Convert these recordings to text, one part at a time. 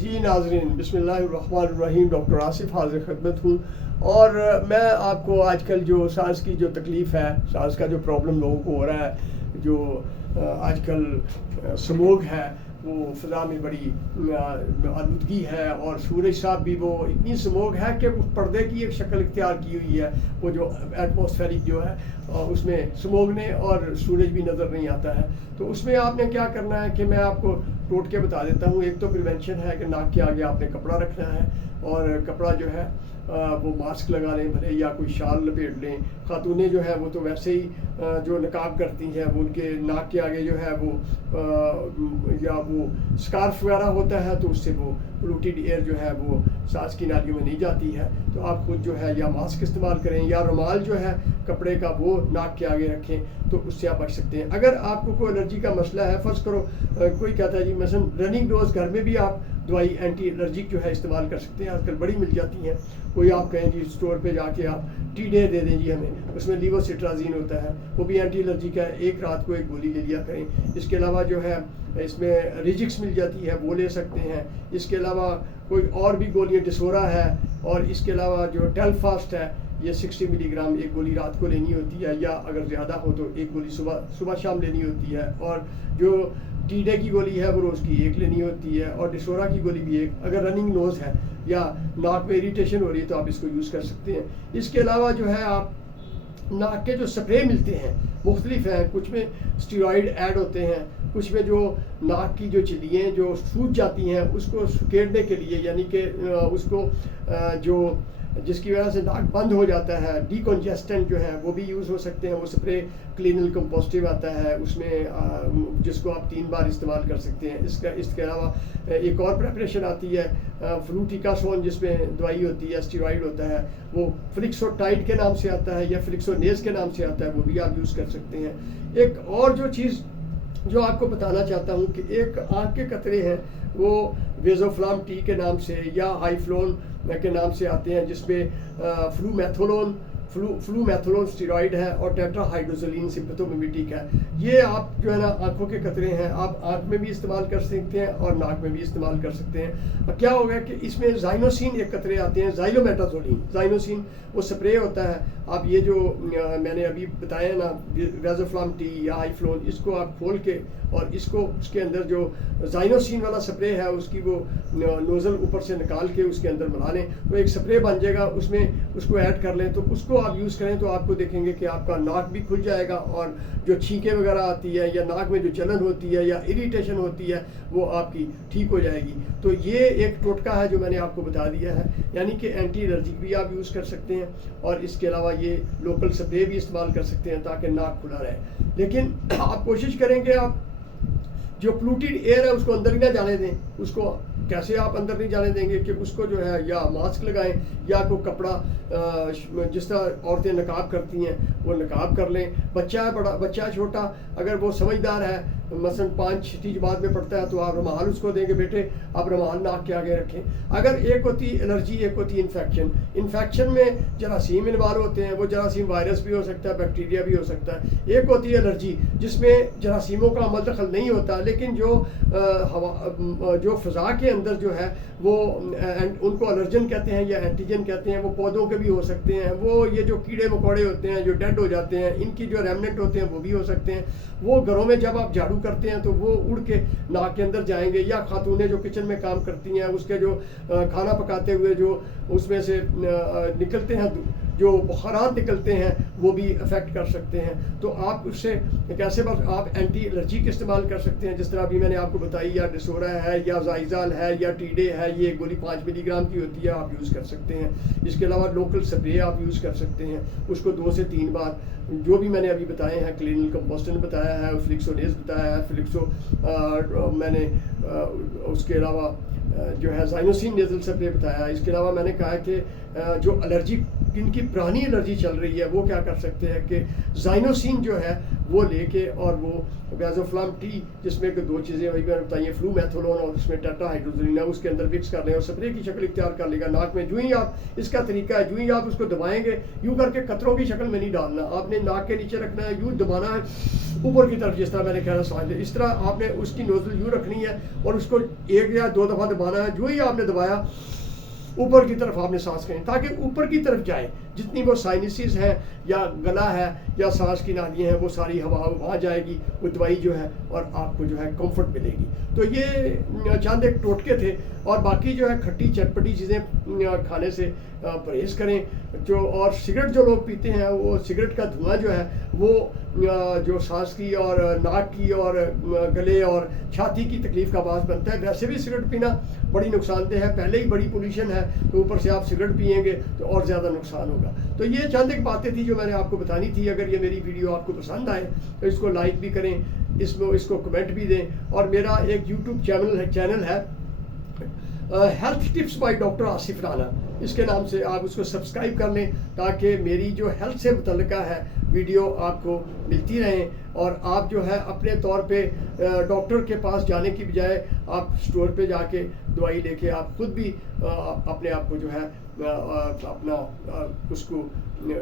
جی ناظرین، بسم اللہ الرحمن الرحیم، ڈاکٹر آصف حاضر خدمت ہوں۔ اور میں آپ کو آج کل جو سانس کی جو تکلیف ہے، سانس کا جو پرابلم لوگوں کو ہو رہا ہے، جو آج کل سموگ ہے، وہ فضا میں بڑی آلودگی ہے، اور سورج صاحب بھی وہ اتنی سموگ ہے کہ اس پردے کی ایک شکل اختیار کی ہوئی ہے، وہ جو ایٹماسفیرک جو ہے اس میں سموگ نے، اور سورج بھی نظر نہیں آتا ہے۔ تو اس میں آپ نے کیا کرنا ہے کہ میں آپ کو ٹوٹ کے بتا دیتا ہوں۔ ایک تو پریونشن ہے کہ ناک کے آگے آپ نے کپڑا رکھنا ہے، اور کپڑا جو ہے وہ ماسک لگا لیں بھلے، یا کوئی شال لپیٹ لیں۔ خاتونیں جو ہے وہ تو ویسے ہی جو نقاب کرتی ہیں، وہ ان کے ناک کے آگے جو ہے وہ یا وہ اسکارف وغیرہ ہوتا ہے، تو اس سے وہ پولوٹیڈ ایئر جو ہے وہ سانس کی نالیوں میں نہیں جاتی ہے۔ تو آپ خود جو ہے یا ماسک استعمال کریں، یا رومال جو ہے کپڑے کا وہ ناک کے آگے رکھیں، تو اس سے آپ بچ سکتے ہیں۔ اگر آپ کو کوئی الرجی کا مسئلہ ہے، فرض کرو کوئی کہتا ہے جی مثلا رننگ ڈوز، گھر میں بھی آپ دوائی اینٹی الرجک جو ہے استعمال کر سکتے ہیں، آج کل بڑی مل جاتی ہیں۔ کوئی آپ کہیں جی اسٹور پہ جا کے آپ ٹی ڈے دے دیں جی ہمیں، اس میں لیووسٹرازین ہوتا ہے، وہ بھی اینٹی الرجک ہے، ایک رات کو ایک گولی لے لیا کریں۔ اس کے علاوہ جو ہے اس میں ریجکس مل جاتی ہے، وہ لے سکتے ہیں۔ اس کے علاوہ کوئی اور بھی گولیاں، ڈسورا ہے، اور اس کے علاوہ جو ٹیلفاسٹ ہے، یہ 60 ملی گرام ایک گولی رات کو لینی ہوتی ہے، یا اگر زیادہ ہو تو ایک گولی صبح شام لینی ہوتی ہے۔ اور جو ٹی ڈے کی گولی ہے وہ روز کی ایک لینی ہوتی ہے، اور ڈسورا کی گولی بھی ایک۔ اگر رننگ نوز ہے یا ناک میں اریٹیشن ہو رہی ہے تو آپ اس کو یوز کر سکتے ہیں۔ اس کے علاوہ جو ہے آپ ناک کے جو سپرے ملتے ہیں مختلف ہیں، کچھ میں اسٹیرائڈ ایڈ ہوتے ہیں، کچھ میں جو ناک کی جو جھلیاں جو سوج جاتی ہیں اس کو سکیڑنے کے لیے، یعنی کہ اس کو جو جس کی وجہ سے ناک بند ہو جاتا ہے، ڈی کنجسٹنٹ جو ہے، وہ بھی یوز ہو سکتے ہیں۔ وہ سپرے کلینل کمپوسٹیو آتا ہے، اس میں جس کو آپ 3 بار استعمال کر سکتے ہیں۔ اس کے علاوہ ایک اور پریپریشن آتی ہے فلوٹیکاسون، جس میں دوائی ہوتی ہے، اسٹیرائڈ ہوتا ہے، وہ فلکسوٹائڈ کے نام سے آتا ہے یا فلکسونیز کے نام سے آتا ہے، وہ بھی آپ یوز کر سکتے ہیں۔ ایک اور جو چیز جو آپ کو بتانا چاہتا ہوں کہ ایک آنکھ کے قطرے ہیں، وہ ویزوفلام ٹی کے نام سے یا ہائی فلون کے نام سے آتے ہیں، جس میں فلو میتھولون اسٹیرائڈ ہے، اور ٹیٹرا ہائیڈروزولین سمپتومیمیٹک ہے۔ یہ آپ جو ہے نا آنکھوں کے قطرے ہیں، آپ آنکھ میں بھی استعمال کر سکتے ہیں اور ناک میں بھی استعمال کر سکتے ہیں۔ کیا ہوگا کہ اس میں زائنوسین ایک قطرے آتے ہیں، زائلومیٹازولین۔ زائنوسین وہ سپرے ہوتا ہے۔ آپ یہ جو میں نے ابھی بتایا نا ویزوفلام ٹی یا ہائی فلون، اس کو آپ کھول کے اور اس کے اندر جو زائنوسین والا سپرے ہے اس کی وہ نوزل اوپر سے نکال کے اس کے اندر ملا لیں، تو ایک سپرے بن جائے گا، اس میں اس کو ایڈ کر لیں، تو اس کو آپ یوز کریں تو آپ کو دیکھیں گے کہ آپ کا ناک بھی کھل جائے گا، اور جو چھینکیں وغیرہ آتی ہے یا ناک میں جو جلن ہوتی ہے یا اریٹیشن ہوتی ہے وہ آپ کی ٹھیک ہو جائے گی۔ تو یہ ایک ٹوٹکا ہے جو میں نے آپ کو بتا دیا ہے، یعنی کہ اینٹی الرجک بھی آپ یوز کر سکتے ہیں، اور اس کے علاوہ یہ لوکل سپرے بھی استعمال کر سکتے ہیں تاکہ ناک کھلا رہے۔ لیکن آپ کوشش کریں کہ آپ جو پولوٹیڈ ایئر ہے اس کو اندر ہی نہ جانے دیں۔ اس کو کیسے آپ اندر نہیں جانے دیں گے کہ اس کو جو ہے یا ماسک لگائیں، یا کوئی کپڑا جس طرح عورتیں نقاب کرتی ہیں وہ نقاب کر لیں۔ بچہ ہے بڑا، بچہ چھوٹا، اگر وہ سمجھدار ہے، مثلا 5 جماعت میں پڑھتا ہے، تو آپ رومال اس کو دیں گے، بیٹے آپ رومال ناک کے آگے رکھیں۔ اگر ایک ہوتی الرجی، ایک ہوتی انفیکشن میں جراثیم انوالو ہوتے ہیں، وہ جراثیم وائرس بھی ہو سکتا ہے، بیکٹیریا بھی ہو سکتا ہے۔ ایک ہوتی ہے الرجی جس میں جراثیموں کا عمل دخل نہیں ہوتا، لیکن جو فضا کے اندر جو ہے وہ ان کو الرجن کہتے ہیں یا اینٹیجن کہتے ہیں، وہ پودوں کے بھی ہو سکتے ہیں، وہ یہ جو کیڑے مکوڑے ہوتے ہیں جو ڈیڈ ہو جاتے ہیں، ان کی جو ریمنٹ ہوتے ہیں وہ بھی ہو سکتے ہیں۔ وہ گھروں میں جب آپ جھاڑو کرتے ہیں تو وہ اڑ کے ناک کے اندر جائیں گے، یا خاتونیں جو کچن میں کام کرتی ہیں اس کے جو کھانا پکاتے ہوئے جو اس میں سے نکلتے ہیں، جو بخارات نکلتے ہیں، وہ بھی افیکٹ کر سکتے ہیں۔ تو آپ اس سے کیسے آپ اینٹی الرجک استعمال کر سکتے ہیں، جس طرح ابھی میں نے آپ کو بتائی، یا ڈسورا ہے یا زائزال ہے یا ٹی ڈے ہے، یہ گولی 5 ملی گرام کی ہوتی ہے، آپ یوز کر سکتے ہیں۔ اس کے علاوہ لوکل سپرے آپ یوز کر سکتے ہیں، اس کو 2 سے 3 بار جو بھی میں نے ابھی بتائے ہیں، کلینل کمپوسٹن بتایا ہے، فلکسونیز بتایا ہے، میں نے اس کے علاوہ جو ہے زائنوسین نیزل سپرے بتایا ہے۔ اس کے علاوہ میں نے کہا کہ جو الرجی، جن کی پرانی الرجی چل رہی ہے، وہ کیا کر سکتے ہیں کہ زائنوسین جو ہے وہ لے کے اور وہ ویزوفلام ٹی جس میں کہ 2 چیزیں وہی میں نے بتائی ہیں، فلو میتھولون اور اس میں ٹیٹرا ہائیڈروزلین ہے، اس کے اندر مکس کر لیں اور سپرے کی شکل اختیار کر لے گا ناک میں۔ جو ہی آپ اس کا طریقہ ہے، جو ہی آپ اس کو دبائیں گے، یوں کر کے قطروں کی شکل میں نہیں ڈالنا، آپ نے ناک کے نیچے رکھنا ہے، یوں دبانا ہے اوپر کی طرف، جس طرح میں نے کہا سمجھ لیں، اس طرح آپ نے اس کی نوزل یوں رکھنی ہے اور اس کو 1 یا 2 دفعہ دبانا ہے۔ جو ہی آپ نے دبایا اوپر کی طرف آپ نے سانس کریں تاکہ اوپر کی طرف جائے، جتنی وہ سائنسز ہیں یا گلا ہے یا سانس کی نالیاں ہیں وہ ساری ہوا وہاں جائے گی، وہ دوائی جو ہے اور آپ کو جو ہے کمفرٹ ملے گی۔ تو یہ چند ایک ٹوٹکے تھے، اور باقی جو ہے کھٹی چٹپٹی چیزیں کھانے سے پرہیز کریں۔ اور سگریٹ جو لوگ پیتے ہیں، وہ سگریٹ کا دھواں جو ہے وہ جو سانس کی اور ناک کی اور گلے اور چھاتی کی تکلیف کا باعث بنتا ہے۔ ویسے بھی سگریٹ پینا بڑی نقصان دہ ہے، پہلے ہی بڑی پولیوشن ہے، تو اوپر سے آپ سگریٹ پئیں گے تو اور زیادہ نقصان ہوگا۔ تو یہ چند ایک باتیں تھی جو میں نے آپ کو بتانی تھی۔ اگر یہ میری ویڈیو آپ کو پسند آئے تو اس کو لائک بھی کریں، اس کو کمنٹ بھی دیں، اور میرا ایک یوٹیوب چینل ہے health tips by doctor Asif Rana, اس کے نام سے آپ اس کو سبسکرائب کر لیں تاکہ میری جو ہیلتھ سے متعلقہ ہے ویڈیو آپ کو ملتی رہیں، اور آپ جو ہے اپنے طور پہ ڈاکٹر کے پاس جانے کی بجائے آپ اسٹور پہ جا کے دوائی لے کے آپ خود بھی اپنے آپ کو جو ہے اپنا اس کو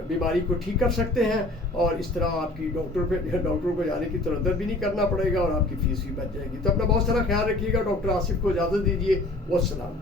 بیماری کو ٹھیک کر سکتے ہیں، اور اس طرح آپ کی ڈاکٹر کو جانے کی تردد بھی نہیں کرنا پڑے گا اور آپ کی فیس بھی بچ جائے گی۔ تو اپنا بہت سارا خیال رکھیے گا۔ ڈاکٹر آصف کو اجازت دیجیے، والسلام۔